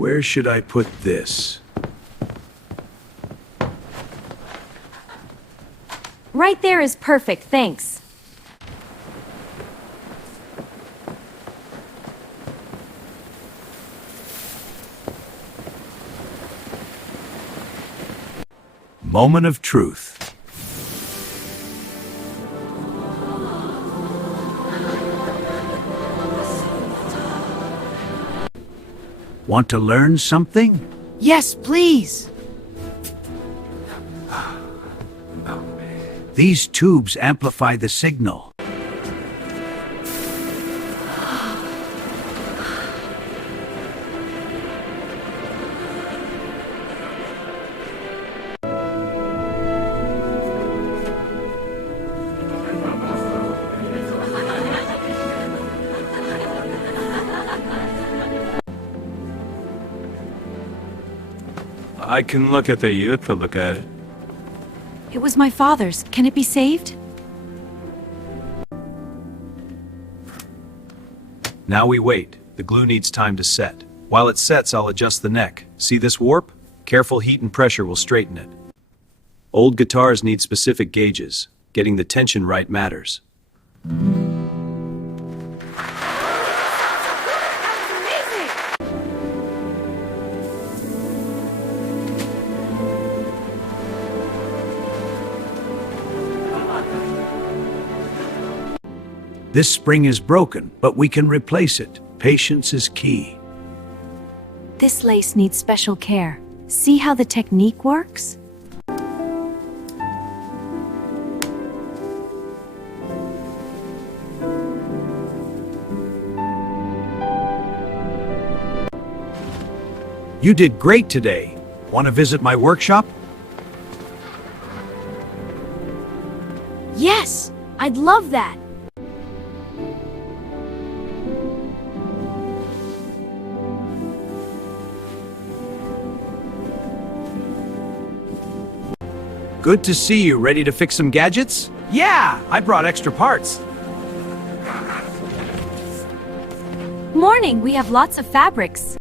Where should I put this? Right there is perfect, thanks. Moment of truth. Want to learn something? Yes, please. These tubes amplify the signal. I can look at the youth to look at it. It was my father's. Can it be saved? Now we wait. The glue needs time to set. While it sets, I'll adjust the neck. See this warp? Careful heat and pressure will straighten it. Old guitars need specific gauges. Getting the tension right matters. This spring is broken, but we can replace it. Patience is key. This lace needs special care. See how the technique works? You did great today. Want to visit my workshop? Yes, I'd love that. Good to see you. Ready to fix some gadgets? Yeah, I brought extra parts. Morning, we have lots of fabrics.